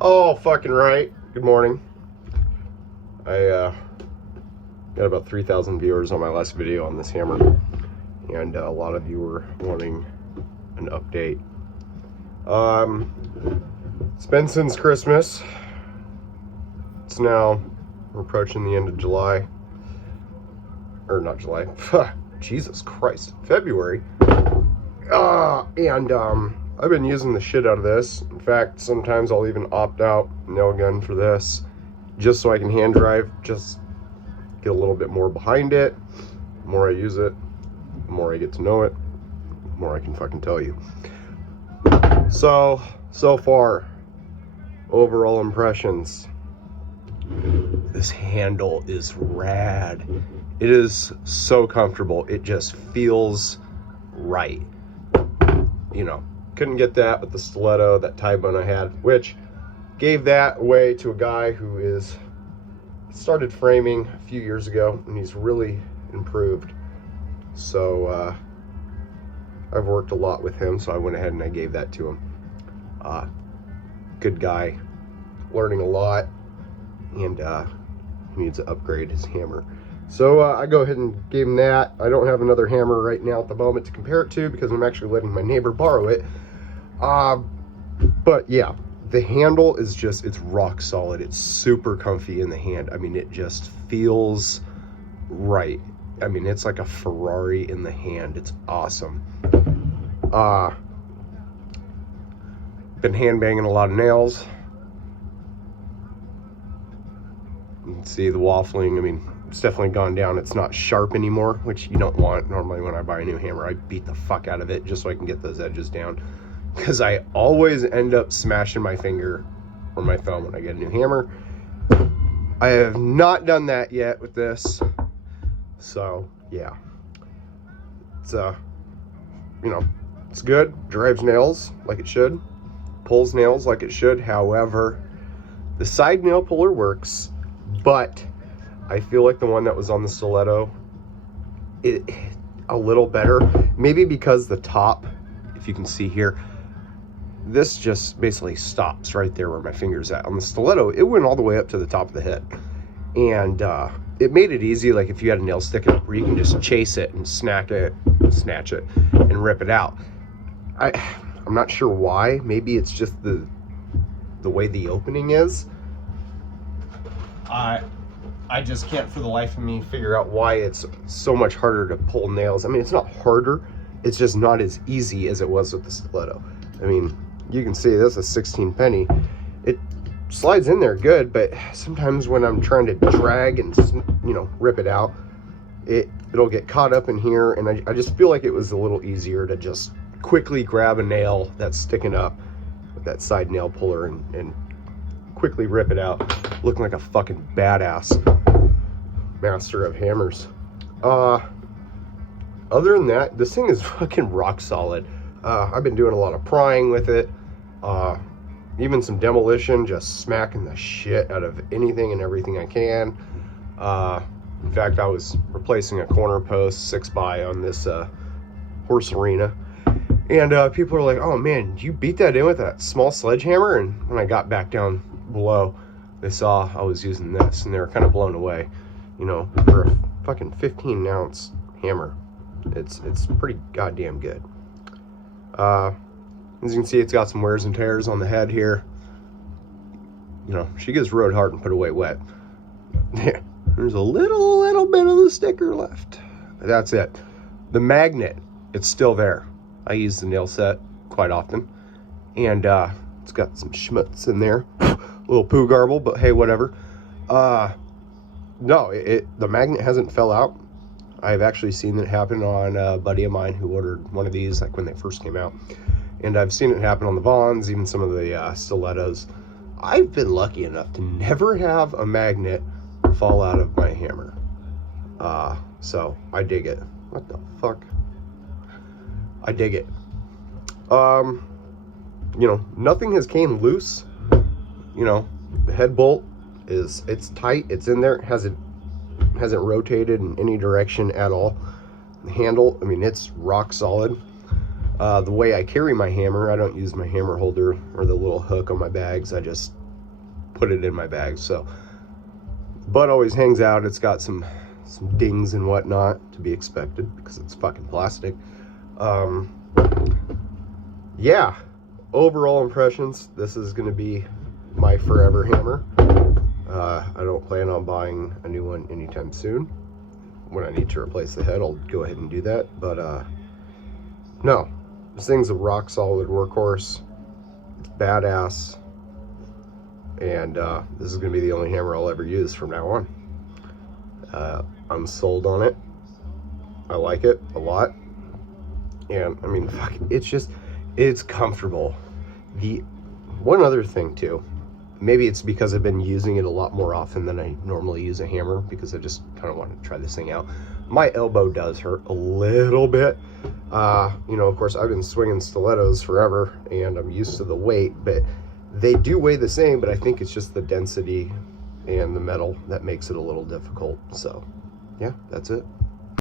Oh, fucking right. Good morning. I got about 3,000 viewers on my last video on this hammer, and a lot of you were wanting an update. It's been since Christmas. We're approaching the end of July. Or not July. Jesus Christ. February. I've been using the shit out of this. In fact, sometimes I'll even opt out nail gun for this, just so I can hand drive, just get a little bit more behind it. The more I use it, the more I get to know it, the more I can fucking tell you. So far, overall impressions. This handle is rad. It is so comfortable. It just feels right. You know, couldn't get that with the stiletto, that tie bone I had, which gave that away to a guy who started framing a few years ago, and he's really improved. So I've worked a lot with him, so I went ahead and I gave that to him. Good guy, learning a lot, and he needs to upgrade his hammer. So I go ahead and gave him that. I don't have another hammer right now at the moment to compare it to because I'm actually letting my neighbor borrow it. But yeah, the handle is just, it's rock solid. It's super comfy in the hand. I mean, it just feels right. I mean, it's like a Ferrari in the hand. It's awesome. Been hand banging a lot of nails. You can see the waffling. I mean, it's definitely gone down. It's not sharp anymore, which you don't want. Normally when I buy a new hammer, I beat the fuck out of it just so I can get those edges down, because I always end up smashing my finger or my thumb when I get a new hammer. I have not done that yet with this. So yeah, it's you know, it's good. Drives nails like it should, pulls nails like it should. However, the side nail puller works, but I feel like the one that was on the stiletto, it a little better. Maybe because the top, if you can see here, this just basically stops right there where my finger's at. On the stiletto, it went all the way up to the top of the head. And it made it easy, like if you had a nail sticking up, where you can just chase it and snatch it, and rip it out. I'm not sure why. Maybe it's just the way the opening is. I just can't for the life of me figure out why it's so much harder to pull nails. I mean, it's not harder, it's just not as easy as it was with the stiletto. I mean, you can see this is 16 penny. It slides in there good, but sometimes when I'm trying to drag and, you know, rip it out, it'll get caught up in here, and I just feel like it was a little easier to just quickly grab a nail that's sticking up with that side nail puller and quickly rip it out, looking like a fucking badass master of hammers. Other than that, this thing is fucking rock solid. I've been doing a lot of prying with it, even some demolition, just smacking the shit out of anything and everything I can. In fact, I was replacing a corner post 6x on this horse arena, and people are like, oh man, you beat that in with that small sledgehammer? And when I got back down below, they saw I was using this, and they were kind of blown away. You know, for a fucking 15-ounce hammer, it's pretty goddamn good. As you can see, it's got some wears and tears on the head here. You know, she gets rode hard and put away wet. There's a little bit of the sticker left. That's it. The magnet, it's still there. I use the nail set quite often, and it's got some schmutz in there. A little poo garble, but hey, whatever. No, the magnet hasn't fell out. I've actually seen it happen on a buddy of mine who ordered one of these like when they first came out, and I've seen it happen on the Vons, even some of the stilettos. I've been lucky enough to never have a magnet fall out of my hammer. So I dig it. What the fuck? I dig it. You know, nothing has came loose. You know, the head bolt it's tight, it's in there, hasn't rotated in any direction at all. The handle, I mean, it's rock solid. The way I carry my hammer, I don't use my hammer holder or the little hook on my bags. I just put it in my bag. So butt always hangs out. It's got some dings and whatnot, to be expected because it's fucking plastic. Yeah, overall impressions, this is going to be my forever hammer. I don't plan on buying a new one anytime soon. When I need to replace the head, I'll go ahead and do that. But no, this thing's a rock solid workhorse. It's badass. And this is going to be the only hammer I'll ever use from now on. I'm sold on it. I like it a lot. And I mean, fuck, it's comfortable. The one other thing too, maybe it's because I've been using it a lot more often than I normally use a hammer, because I just kind of want to try this thing out. My elbow does hurt a little bit. You know, of course, I've been swinging stilettos forever and I'm used to the weight, but they do weigh the same, but I think it's just the density and the metal that makes it a little difficult. So yeah, that's it.